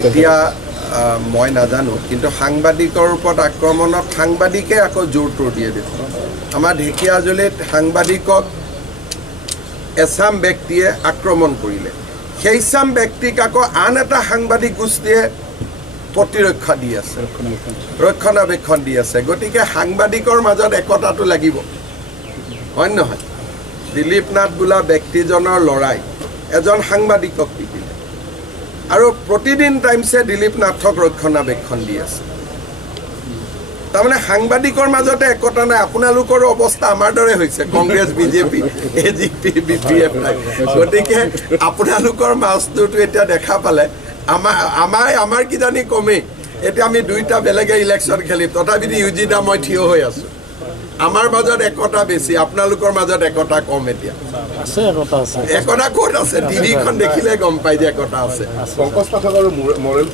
এতিয়া মই নাজানো কিন্তু সাংবাদিকৰ ওপৰত আক্ৰমণত সাংবাদিকে আকৌ জোৰটো দিয়ে দেখোন আমাৰ ঢেকিয়াজুলিত সাংবাদিকক এছাম ব্যক্তিয়ে আক্ৰমণ কৰিলে সেইচাম ব্যক্তিক আকৌ আন এটা সাংবাদিক গোষ্ঠীয়ে প্ৰতিৰক্ষা দি আছে ৰক্ষণাবেক্ষণ দি আছে গতিকে সাংবাদিকৰ মাজত একতাটো লাগিব হয় নহয় দিলীপ নাথ বোলা ব্যক্তিজনৰ লৰাই এজন সাংবাদিকক পিটিলে আৰু প্ৰতিদিন টাইমছে দিলীপ নাথক ৰক্ষণাবেক্ষণ দি আছে তাৰমানে সাংবাদিকৰ মাজতে একতা নাই আপোনালোকৰ অৱস্থা আমাৰ দৰে হৈছে কংগ্ৰেছ বিজেপি এজিপি বিপিএফ গতিকে আপোনালোকৰ মাজটোতো এতিয়া দেখা পালে আমাৰ কিজানি কমেই এতিয়া আমি দুইটা বেলেগে ইলেকশ্যন খেলিম তথাপিতো ইউজিদা মই থিয় হৈ আছোঁ আমাৰ মাজত একতা বেছি আপোনালোকৰ মাজত একতা কম এতিয়া আছে একতা আছে একতা ক'ত আছে টিভিখন দেখিলে গম পাই যে একতা আছে পংকজ পাঠক আৰু মৰেল